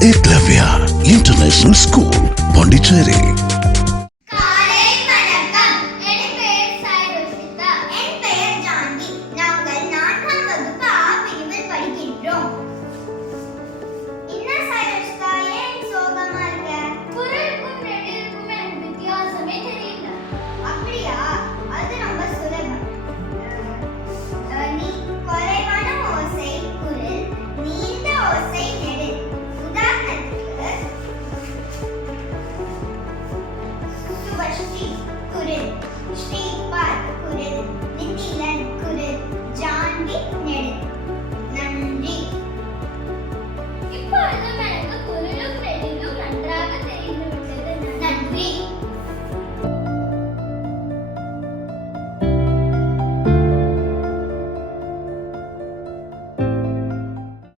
Eklavya international school Pondicherry say